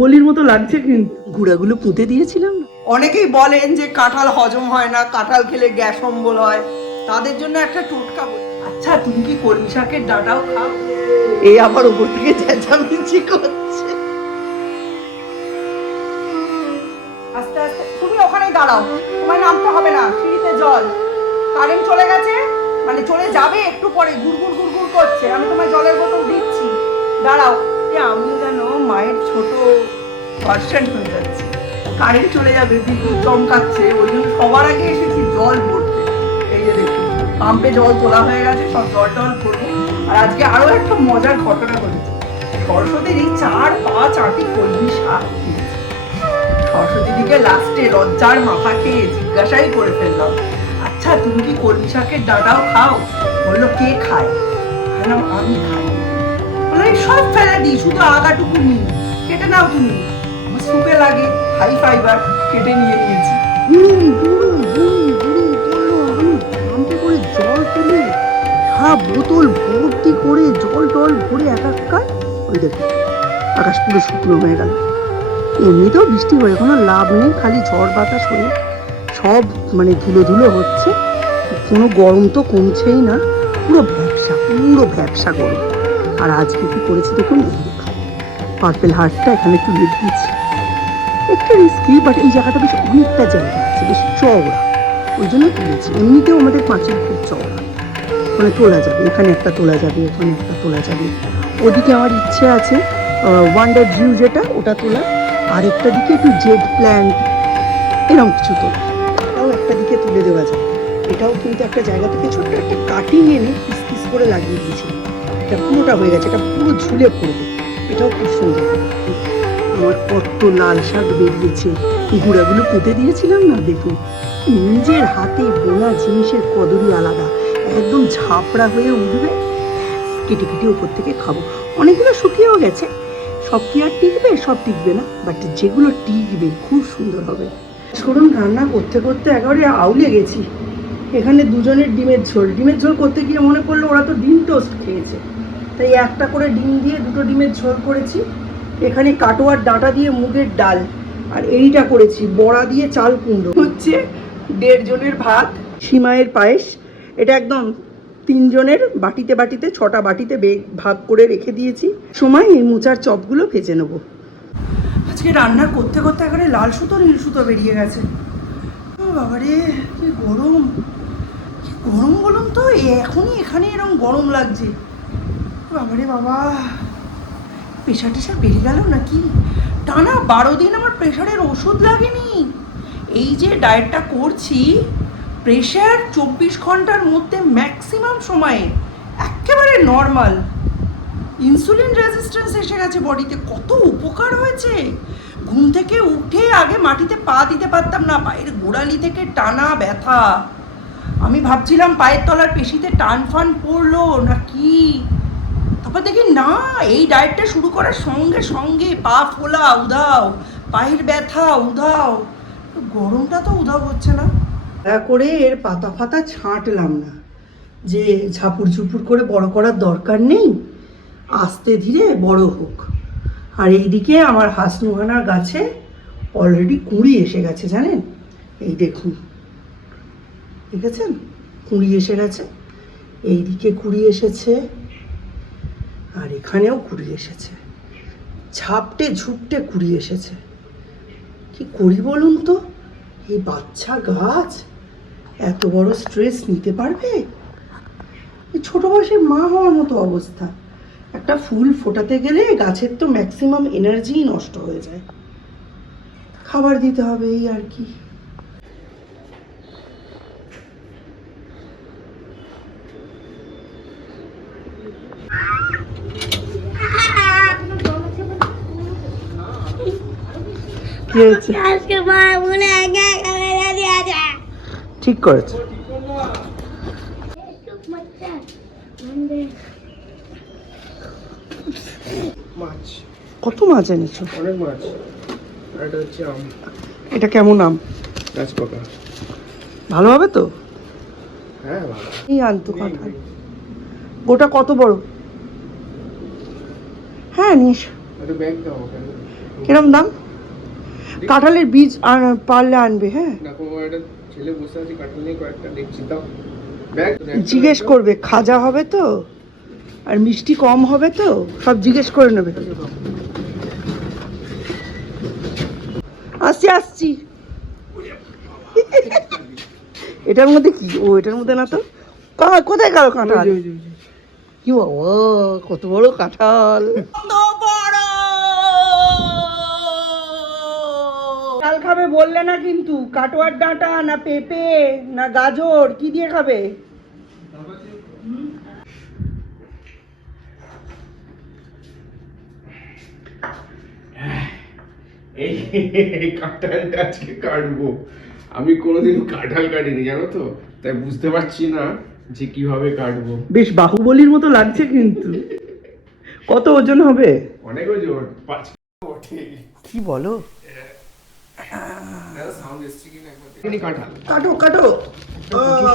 বলির মতো লাগছে, কিন্তু গুঁড়াগুলো পুঁতে দিয়েছিলাম। অনেকেই বলেন যে কাঁঠাল হজম হয় না, কাঁঠাল খেলে গ্যাস অম্বল হয়, তাদের জন্য একটা টোটকা বলি। আচ্ছা, তুমি কি কলমি শাকের ডাঁটাও খাও? এই আবার উপর থেকে চেঁচামেচি করছে। আস্তে আস্তে তুমি ওখানে দাঁড়াও, তোমায় নামতে হবে না। সিঁড়িতে জল, কারেন্ট চলে গেছে, মানে চলে যাবে একটু পরে, গুড়গুড় গুড়গুড় করছে। আমি তোমায় জলের বোতল দিচ্ছি, দাঁড়াও। আমি যেন মায়ের ছোট ভার্সন হয়ে যাচ্ছে। কারেন্ট চলে যাবে, বিদ্যুৎ চমকাচ্ছে, ওই জন্য সবার আগে এসেছি জল ভরতে। এই যে দেখুন, পাম্পে জল তোলা হয়ে গেছে, সব জল টল ভরবো। আর আজকে আরো একটা মজার ঘটনা ঘটেছে। সরস্বতীর এই 4-5 আঁটি কলমি শাক খেয়েছি। সরস্বতী দিকে লাস্টে লজ্জার মাথা খেয়ে জিজ্ঞাসাই করে ফেললাম, আচ্ছা তুমি কি কলমি শাকের ডাঁটাও খাও? বললো কে খায়? বললাম আমি খাই। বললো এই সব ফেলে দিই, শুধু আগাটুকু নিই, কেটে নাও তুমি, আমার সুপে লাগে, হাই ফাইবার, কেটে নিয়ে নিয়েছি। করে জল তুলে সারা বোতল ভর্তি করে জল টল ভরে একাকার। ওই দেখো আকাশ পুরো শুকনো হয়ে গেল। এমনিতেও বৃষ্টি হয়ে কোনো লাভ নেই, খালি ঝড় বাতাস হয়ে সব মানে ধুলো ধুলো হচ্ছে, কোনো গরম তো কমছেই না, পুরো ভ্যাপসা গরম। আর আজকে কি করেছি দেখুন, পার্পেল হার্টটা এখানে তুলে দিয়েছি। একটা রিস্কি, বাট এই জায়গাটা বেশ অনেকটা জায়গা আছে, বেশ চওড়া, ওই জন্য তুলেছি। এমনিতেও আমাদের পাঁচিল খুব চওড়া, মানে তোলা যাবে, এখানে একটা তোলা যাবে, ওখানে একটা তোলা যাবে। ওদিকে আমার ইচ্ছে আছে ওয়ান্ডার ভিউ যেটা, ওটা তোলা, আর একটা দিকে একটু জেড প্ল্যান্ট এরকম কিছু তোলা, এটাও একটা দিকে তুলে দেওয়া যায়। এটাও কিন্তু একটা জায়গা থেকে ছোট্ট একটা কাটিং এনে পিস পিস করে লাগিয়ে দিয়েছিলাম, এটা পুরোটা হয়ে গেছে, এটা পুরো ঝুলে পড়বে, এটাও খুব সুন্দর। আমার কত লাল শাক বেরিয়েছে, গুঁড়াগুলো পুঁতে দিয়েছিলাম না, দেখুন নিজের হাতে বোনা জিনিসের কদরই আলাদা, একদম ঝাপড়া হয়ে উঠবে, কেটে কেটে উপর থেকে খাবো। অনেকগুলো শুকিয়েও গেছে, সব কি আর টিকবে? সব টিকবে না, বাট যেগুলো টিকবে খুব সুন্দর হবে। শুনুন, রান্না করতে করতে একেবারে আউলে গেছি। এখানে দুজনের ডিমের ঝোল করতে গিয়ে মনে পড়লো ওরা তো ডিম টোস্ট খেয়েছে, তাই একটা করে ডিম দিয়ে 2টো ডিমের ঝোল করেছি। এখানে কাটোয়ার ডাঁটা দিয়ে মুগের ডাল, আর এইটা করেছি বড়া দিয়ে চাল কুমড়ো। হচ্ছে 1.5 জনের ভাত, সিমাইয়ের পায়েস। এটা একদম 3 জনের, বাটিতে বাটিতে 6টা বাটিতে ভাগ করে রেখে দিয়েছি। সময় এই মোচার চপগুলো ভেজে নেবো। আজকে রান্না করতে করতে একেবারে লাল সুতো নীল সুতো বেরিয়ে গেছে। ও বাবারে, কি গরম, কি গরম বলুন তো, এখনই এখানে এরকম গরম লাগছে। বাবারে বাবা, প্রেশার টেশার বেড়ে গেল নাকি? টানা 12 দিন আমার প্রেশারের ওষুধ লাগেনি। এই যে ডায়েটটা করছি, প্রেশার 24 ঘন্টার মধ্যে ম্যাক্সিমাম সময়ে একেবারে নর্মাল। ইনসুলিন রেজিস্ট্যান্স এসে গেছে বডিতে, কত উপকার হয়েছে। ঘুম থেকে উঠে আগে মাটিতে পা দিতে পারতাম না, পায়ের গোড়ালি থেকে টানা ব্যথা। আমি ভাবছিলাম পায়ের তলার পেশিতে টান ফান পড়লো না কি, তারপর দেখি না, এই ডায়েটটা শুরু করার সঙ্গে সঙ্গে পা ফোলা উধাও, পায়ের ব্যথা উধাও, গরমটা তো উধাও হচ্ছে না। দয়া করে এর পাতা ফাতা ছাঁটলাম না, যে ঝাপুর ঝুপুর করে বড় করার দরকার নেই, আস্তে ধীরে বড় হোক। আর এইদিকে আমার হাসনুহানার গাছে অলরেডি কুঁড়ি এসে গেছে, জানেন? এই দেখুন, দেখেছেন কুঁড়ি এসে গেছে, এইদিকে কুঁড়ি এসেছে, আর এখানেও কুড়ি এসেছে, ঝাপটে ঝুপটে কুড়ি এসেছে। কি করি বলুন তো, এই বাচ্চা গাছ এত বড় স্ট্রেস নিতে পারবে? এই ছোট বয়সে মা হওয়ার মতো অবস্থা। একটা ফুল ফোটাতে গেলে গাছের তো ম্যাক্সিমাম এনার্জি নষ্ট হয়ে যায়। খাবার দিতে হবে, এই আর কি। ঠিক করেছে। মাছ, কত মাছ এনেছো? অনেক মাছ। এটা হচ্ছে আম। এটা কেমন আম? গাছ পাকা। ভালো হবে তো? হ্যাঁ ভালো। এই আনতো কাঁঠাল, গোটা কত বড়? হ্যাঁ নিস। একটা ব্যাগ দাও। কিরম দাম? কাঁঠালের বীজ পারলে আনবে, হ্যাঁ। দেখো একটা ছেলে বসে আছে কাঁঠাল নিয়ে কয়েকটা দেখছি দাও ব্যাগ জিজ্ঞেস করবে খাজা হবে তো আর মিষ্টি কম হবে তো, সব জিজ্ঞেস করে নেবে। আসছি আসছি। এটার মধ্যে কি? ও এটার মধ্যে না তো। কোথায় গেল কাঁঠাল? কি বাবা, কত বড় কাঁঠাল! কাল খাবে বললে না কিন্তু। কাটোয়ার ডাঁটা না পেঁপে না গাজর, কি দিয়ে খাবে? এই কাঁঠালটা আজকে কাটবো। আমি কোনোদিনও কাঁঠাল কাটিনি জানো তো, তাই বুঝতে পারছি না যে কিভাবে কাটবো। বেশ বাহুবলীর মতো লাগছে কিন্তু। কত ওজন হবে? অনেক ওজন, 5 কিলো বটে। কি বলো? সাউন্ড এসছে কিনা একবার কাঁঠাল কাটো কাটো।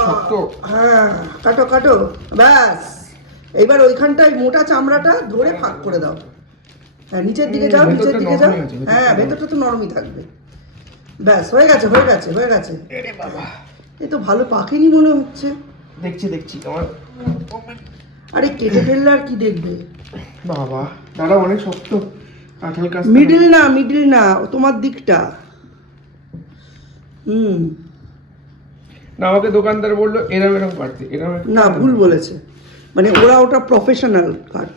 শক্ত। হ্যাঁ কাটো কাটো, ব্যাস। এইবার ওইখানটায় মোটা চামড়াটা ধরে ফাঁক করে দাও। হ্যাঁ নিচের দিকে যাও, নিচের দিকে যাও। হ্যাঁ ভেতরটা তো নরমই থাকবে। ব্যাস হয়ে গেছে হয়ে গেছে হয়ে গেছে। আরে বাবা, এ তো ভালো পাকেনি মনে হচ্ছে। দেখছি তোমার। আরে কেটে ফেললে আর কি দেখবে? বাবা দাদা অনেক শক্ত কাঁঠাল কাটতে। মিডিল না তোমার দিকটা। না, আমাকে দোকানদার বললো এরম কাটতে, এরম না ভুল বলেছে, মানে ওরা ওটা প্রফেশনাল কাট।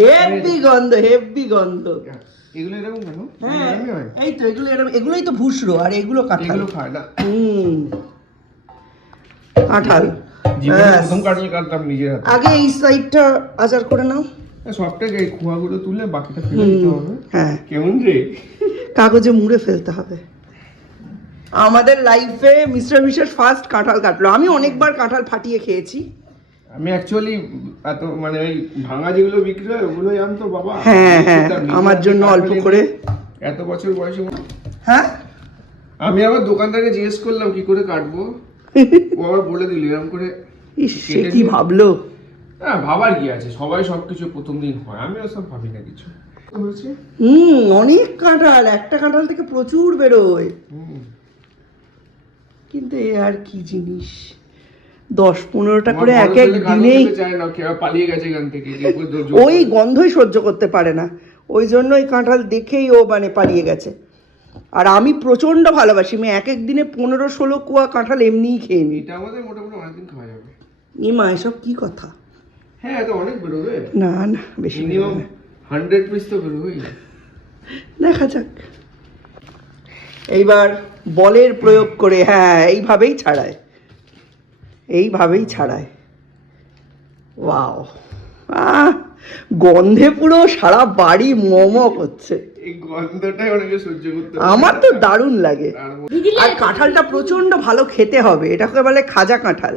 হেভি গন্ধ, হেভি গন্ধ। এগুলো এরকম কেন? হ্যাঁ এই তো এগুলোই তো ভুসরো, আর এগুলো কাঁঠাল। এগুলো খায় না। কাঁঠাল। জীবনে প্রথম কাঁঠাল কাটতাম নিজের হাতে। আগে এই সাইডটা আচার করে নাও। সবটাকে এই খোয়াগুলো তুলে বাকিটা ফেলে দিতে হবে। হ্যাঁ কেমন রে? কাগজে মুড়ে ফেলতে হবে। আমাদের লাইফে মিস্টার মিশের ফার্স্ট কাঁঠাল কাটলো। আমি অনেকবার কাঁঠাল ফাটিয়ে খেয়েছি। আমি অ্যাকচুয়ালি এত মানে ওই ভাঙা যেগুলো বিক্রি হয় ওগুলোই আনতো বাবা। হ্যাঁ আমার জন্য অল্প করে। এত বছর বয়সে হ্যাঁ আমি আবার দোকানদারকে জিজ্ঞেস করলাম কি করে কাটবো, ও আবার বলে দিল এরকম করে। সে কি ভাবলো? হ্যাঁ ভাবার কি আছে, সবাই সবকিছু প্রথম দিন হয়, আমি ওসব ভাবি না কিছু। অনেক কাঁঠাল, একটা কাঁঠাল থেকে প্রচুর বেরোয়। কিন্তু এ আর কি জিনিস, 10-15টা করে এক এক দিনেই। পালিয়ে গেছে এখান থেকে। ওই গন্ধই সহ্য করতে পারে না, ওই জন্য ওই কাঁঠাল দেখেই ও মানে পালিয়ে গেছে। আর আমি প্রচন্ড ভালোবাসি, আমি এক এক দিনে 15-16 কুয়া কাঁঠাল এমনিই খেয়ে নিই। এটা আমাদের মোটামুটি অনেকদিন খাওয়া যাবে। ইমা এসব কি কথা? হ্যাঁ এটা অনেক বেরোবে। না না বেশি মিনিমাম 100 পিস তো বেরোবেই। দেখা যাক। এইবার বলের প্রয়োগ করে, হ্যাঁ এইভাবেই ছাড়ায়। ওয়াও, গন্ধে পুরো সারা বাড়ি মোমো করছে। এই গন্ধটাই অনেকে সহ্য করতে পারে। আমার তো দারুণ লাগে। আর কাঁঠালটা প্রচন্ড ভালো খেতে হবে, এটাকে বলে খাজা কাঁঠাল।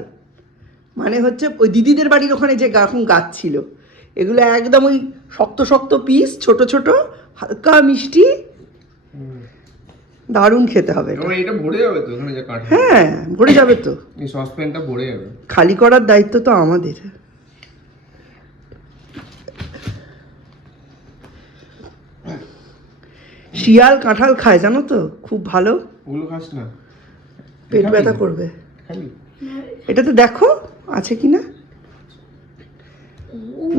মানে হচ্ছে ওই দিদিদের বাড়ির ওখানে যে এখন গাছ ছিল, এগুলো একদম ওই শক্ত শক্ত পিস, ছোট ছোট, হালকা মিষ্টি, দারুণ খেতে হবে। এটা ভরে যাবে তো ওখানে যে কাঁঠাল? হ্যাঁ ভরে যাবে তো, এই সসপ্যানটা ভরে যাবে। খালি করার দায়িত্ব তো আমাদের। শিয়াল কাঁঠাল খায় জানো তো, খুব ভালো। ওগুলো খাস না, পেট ব্যথা করবে। খালি এটাতে দেখো আছে কিনা।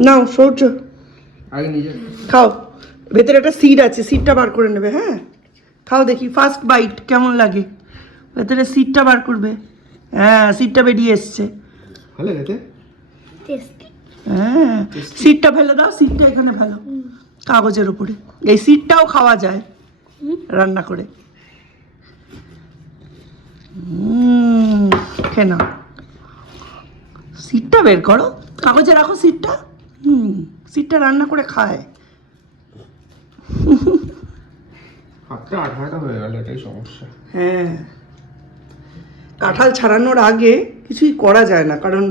নাও সৌর্য আগে নিজে খাও, ভেতরে একটা সিড আছে, সিডটা বার করে নেবে। হ্যাঁ খাও দেখি, ফার্স্ট বাইট কেমন লাগে। ভেতরে সিডটা বার করবে। হ্যাঁ সিডটা বেরিয়ে এসছে। ভালো খেতে। হ্যাঁ সিডটা ফেলে দাও, সিডটা এখানে ফেলো কাগজের উপরে। এই সিডটাও খাওয়া যায় রান্না করে। খেয়ে নাও, সিডটা বের করো, কাগজে রাখো সিডটা। সিডটা রান্না করে খায়। হাতটা আঠাটা হয়ে গেল, এটাই সমস্যা। হ্যাঁ কাঁঠাল ছাড়ানোর আগে কিছুই করা যায় না, কারণ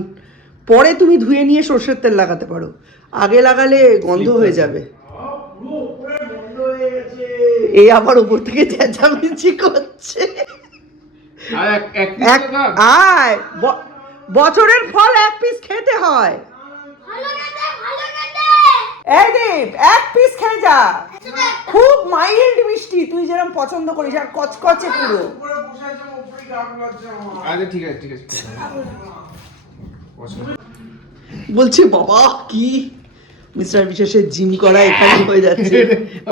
পরে তুমি ধুয়ে নিয়ে সর্ষের তেল লাগাতে পারো, আগে লাগালে গন্ধ হয়ে যাবে। এই আবার উপর থেকে চেঁচামেচি করছে। বছরের ফল এক পিস খেতে হয়। এই দেব, এক পিস খেয়ে যা, খুব মাইল্ড মিষ্টি, তুই যেরকম পছন্দ করিস, আর কচকচে পুরো। আচ্ছা ঠিক আছে ঠিক আছে। বলছি বাবা কি মিস্টার বিশেষের জিম করা এখানে হয়ে যাচ্ছে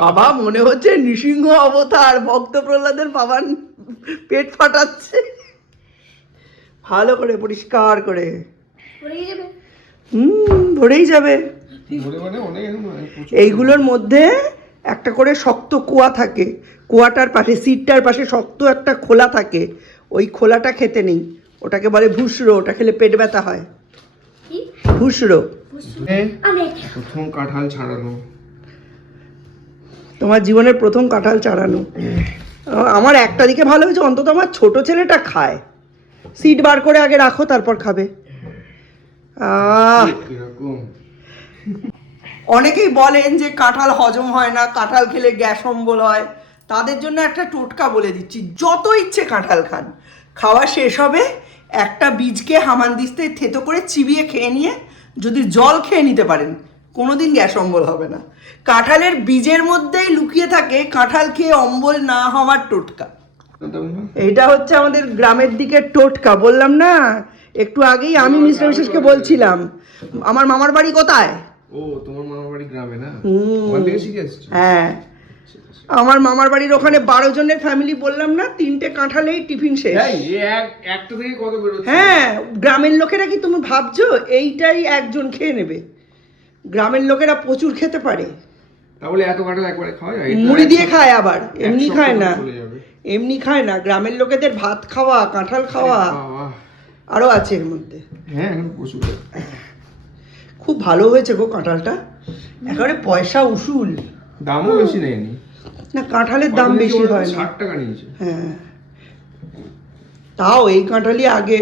বাবা, মনে হচ্ছে নৃসিংহ অবতার, ভক্ত প্রহ্লাদের বাবার পেট ফাটাচ্ছে। ভালো করে পরিষ্কার করে, ভরেই যাবে। এইগুলোর মধ্যে একটা করে শক্ত কোয়া থাকে, কোয়াটার পাশে, সিটটার পাশে শক্ত একটা খোলা থাকে, ওই খোলাটা খেতে নেই, ওটাকে বলে ভুসরো, ওটা খেলে পেট ব্যথা হয়। ভুসরো। প্রথম কাঁঠাল ছাড়ানো, তোমার জীবনের প্রথম কাঁঠাল ছাড়ানো। আমার একটা দিকে ভালো হয়েছে, অন্তত আমার ছোট ছেলেটা খায়। সিট বার করে আগে রাখো, তারপর খাবে। কিরকম? অনেকেই বলেন যে কাঁঠাল হজম হয় না, কাঁঠাল খেলে গ্যাস অম্বল হয়। তাদের জন্য একটা টোটকা বলে দিচ্ছি, যত ইচ্ছে কাঁঠাল খান, খাওয়া শেষ হবে একটা বীজকে হামানদিস্তে থেতো করে চিবিয়ে খেয়ে নিয়ে যদি জল খেয়ে নিতে পারেন, কোনোদিন গ্যাস অম্বল হবে না। কাঁঠালের বীজের মধ্যেই লুকিয়ে থাকে কাঁঠাল খেয়ে অম্বল না হওয়ার টোটকা। এইটা হচ্ছে আমাদের গ্রামের দিকের টোটকা, বললাম না একটু আগেই, আমি মিস্টার বিশেষকে বলছিলাম। আমার মামার বাড়ি কোথায়? ও তোমার মামার বাড়ি গ্রামে না? ওখান থেকে শিখে এসেছো? হ্যাঁ, আমার মামার বাড়ির ওখানে 12 জনের ফ্যামিলি, বললাম না 3টে কাঁঠালেই টিফিন শেষ। একটা থেকে কত বেরোচ্ছে? হ্যাঁ, গ্রামের লোকেরা কি তুমি ভাবছো এইটাই একজন খেয়ে নেবে? গ্রামের লোকেরা প্রচুর খেতে পারে। তাহলে এত কাঁঠাল একবারে খাওয়া যায়? মুড়ি দিয়ে খায়, আবার এমনি খায় না, এমনি খায় না। গ্রামের লোকেদের ভাত খাওয়া, কাঁঠাল খাওয়া আরো আছে এর মধ্যে। হ্যাঁ প্রচুর। খুব ভালো হয়েছে গো কাঁঠালটা, একেবারে পয়সা উসুল। দামও বেশি নেয়নি না, কাঁঠালের দাম বেশি হয় না। 60 টাকা নিয়েছে। হ্যাঁ, তাও এই কাঁঠালই আগে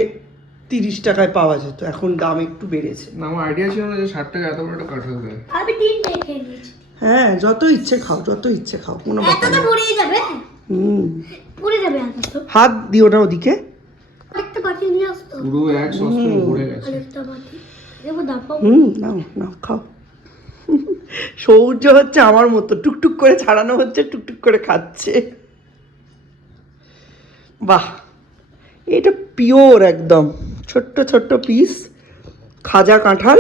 30 টাকায় পাওয়া যেত, এখন দাম একটু বেড়েছে। না, আমার আইডিয়া ছিল না যে 60 টাকা এত বড় একটা কাঁঠাল দেয়। আমি 3 খেয়ে নিয়েছি। হ্যাঁ, যত ইচ্ছে খাও, যত ইচ্ছে খাও, কোনো ব্যাপার এত তো না। ভরে যাবে। ভরে যাবে এত তো। হাত দিও না ওদিকে। আরেকটা বাটি নিয়ে আসতো। পুরো এক সসপ্যান ভরে গেছে। আরেকটা বাটি। এবার দাও পাও। নাও নাও, খাও। সৌর্য হচ্ছে আমার মতো, টুকটুক করে ছাড়ানো হচ্ছে, টুকটুক করে খাচ্ছে। বাহ, এটা পিওর একদম, ছোট্ট ছোট্ট পিস খাজা কাঁঠাল,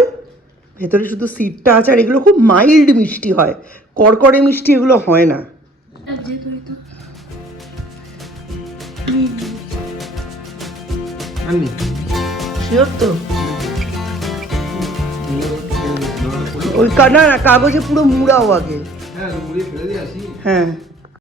ভেতরে শুধু সিডটা আছে। আর এগুলো খুব মাইল্ড মিষ্টি হয়, কড়কড়ে মিষ্টি এগুলো হয় না। শিওর তো? ওই না, কাগজে পুরো মুড়াও আগে। হ্যাঁ, মুড়িয়ে ফেলে দিয়ে আসি। হ্যাঁ,